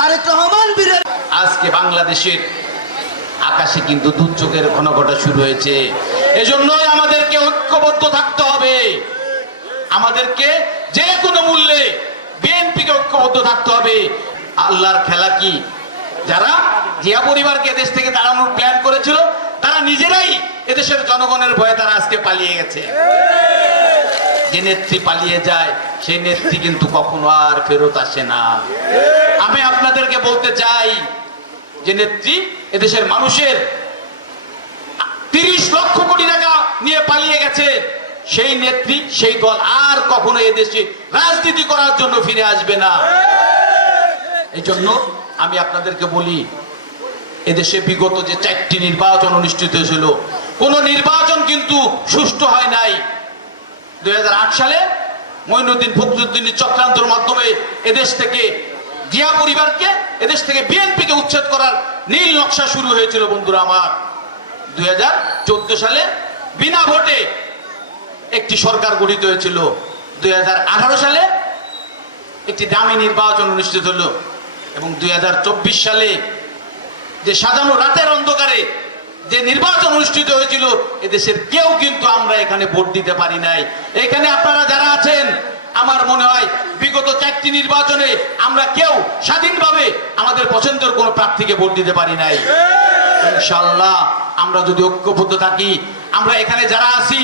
তারেক রহমান বীরের আজকে বাংলাদেশের আকাশে কিন্তু দুর্যোগের ঘন ঘটা শুরু হয়েছে। এজন্যই আমাদেরকে ঐক্যবদ্ধ থাকতে হবে। আমাদেরকে যে কোনো মূল্যে বিএনপিকে ঐক্যবদ্ধ থাকতে হবে। আল্লাহর খেলা কি? যারা জিয়া পরিবারকে দেশ থেকে তাড়ানোর প্ল্যান করেছিল, তারা নিজেরাই এদেশের জনগণের ভয়ে তারা আজকে পালিয়ে গেছে। যে নেত্রী পালিয়ে যায়, সেই নেত্রী কিন্তু কখনো আর ফেরত আসে না। বলতে চাই যে নেত্রী, এদেশের মানুষের তিরিশ লক্ষ কোটি টাকা নিয়ে পালিয়ে গেছে। সেই নেত্রী, সেই দল আর কখনো এদেশে রাজনীতি করার জন্য ফিরে আসবে না। এই জন্য আমি আপনাদেরকে বলি, এদেশে বিগত যে চারটি নির্বাচন অনুষ্ঠিত হয়েছিল, কোন নির্বাচন কিন্তু সুষ্ঠু হয় নাই। দুই হাজার আট সালে মঈনুদ্দিন ফখরুদ্দিনের চক্রান্তর মাধ্যমে এদেশ থেকে জিয়া পরিবারকে এদেশ থেকে বিএনপিকে উচ্ছেদ করার নীল নকশা শুরু হয়েছিল বন্ধুরা আমার। দুই হাজার চোদ্দ সালে বিনা ভোটে একটি সরকার গঠিত হয়েছিল। দু হাজার আঠারো সালে একটি দামি নির্বাচন অনুষ্ঠিত হলো এবং দুই হাজার চব্বিশ সালে যে সাজানো রাতের অন্ধকারে যে নির্বাচন অনুষ্ঠিত হয়েছিল, এদেশের কেউ কিন্তু আমরা এখানে ভোট দিতে পারি নাই। এখানে আপনারা যারা আছেন আমার মনে হয় বিগত চারটি নির্বাচনে আমরা কেউ স্বাধীনভাবে আমাদের পছন্দের কোনো প্রার্থীকে ভোট দিতে পারি নাই। ইনশাল্লাহ আমরা যদি ঐক্যবদ্ধ থাকি, আমরা এখানে যারা আছি,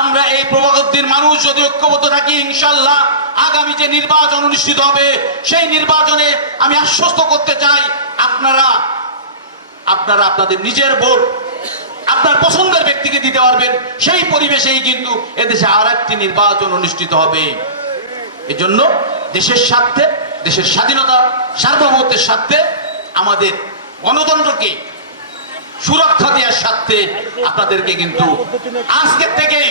আমরা এই প্রভাগদ্দিন মানুষ যদি ঐক্যবদ্ধ থাকি ইনশাল্লাহ আগামী যে নির্বাচন অনুষ্ঠিত হবে, সেই নির্বাচনে আমি আশ্বস্ত করতে চাই, আপনারা আপনারা আপনাদের নিজের ভোট আপনার পছন্দের ব্যক্তিকে দিতে পারবেন, সেই পরিবেশেই কিন্তু এদেশে আর একটি নির্বাচন অনুষ্ঠিত হবে। এজন্য দেশের স্বার্থে, দেশের স্বাধীনতা, সার্বভৌমত্বের স্বার্থে আমাদের গণতন্ত্রকে সুরক্ষা দেওয়ার স্বার্থে আপনাদেরকে কিন্তু আজকে থেকেই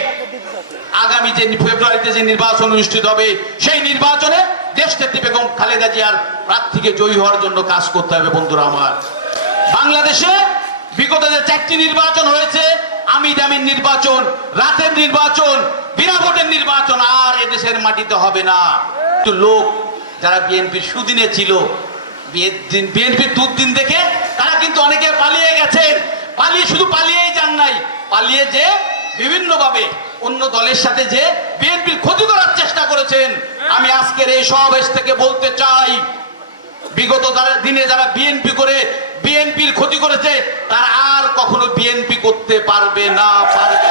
আগামী যে ফেব্রুয়ারিতে যে নির্বাচন অনুষ্ঠিত হবে, সেই নির্বাচনে দেশ নেত্রী বেগম খালেদা জিয়ার প্রার্থীকে জয়ী হওয়ার জন্য কাজ করতে হবে বন্ধুরা আমার। বাংলাদেশে বিগত যে চারটি নির্বাচন হয়েছে, আমি দামির নির্বাচন, রাতের নির্বাচন, বিনা ভোটের নির্বাচন, আর এদেশের মাটিতে হবে না। একটু লোক যারা বিএনপির সুদিনে ছিল, বিএনপির দুর্দিন দেখে তারা কিন্তু অনেকে পালিয়ে গেছেন। পালিয়ে শুধু পালিয়েই যান নাই, পালিয়ে যে বিভিন্নভাবে অন্য দলের সাথে যে বিএনপির ক্ষতি করার চেষ্টা করেছেন। আমি আজকের এই সমাবেশ থেকে বলতে চাই, বিগত দিনে যারা বিএনপি করে বিএনপির ক্ষতি করেছে, তারা আর কখনো বিএনপি করতে পারবে না, পারবে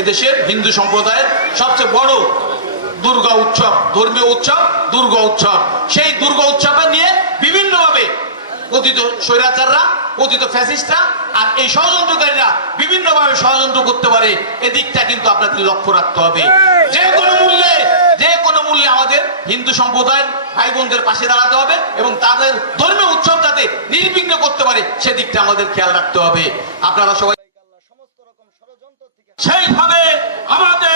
এদেশের হিন্দু সম্প্রদায়ের সবচেয়ে বড় দুর্গা উৎসব, ধর্মীয় উৎসব দুর্গা উৎসব। সেই দুর্গা উৎসবে নিয়ে বিভিন্নভাবে কথিত স্বৈরাচাররা, কথিত ফ্যাসিস্টরা আর এই ষড়যন্ত্রকারীরা বিভিন্নভাবে ষড়যন্ত্র করতে পারে। এদিকটা কিন্তু আপনাদের লক্ষ্য রাখতে হবে। যে কোনো মূল্যে, যে কোনো মূল্যে আমাদের হিন্দু সম্প্রদায়ের ভাই বোনদের পাশে দাঁড়াতে হবে এবং তাদের ধর্মীয় উৎসব যাতে নির্বিঘ্ন করতে পারে সেদিকটা আমাদের খেয়াল রাখতে হবে। আপনারা সবাই সেইভাবে আমাদের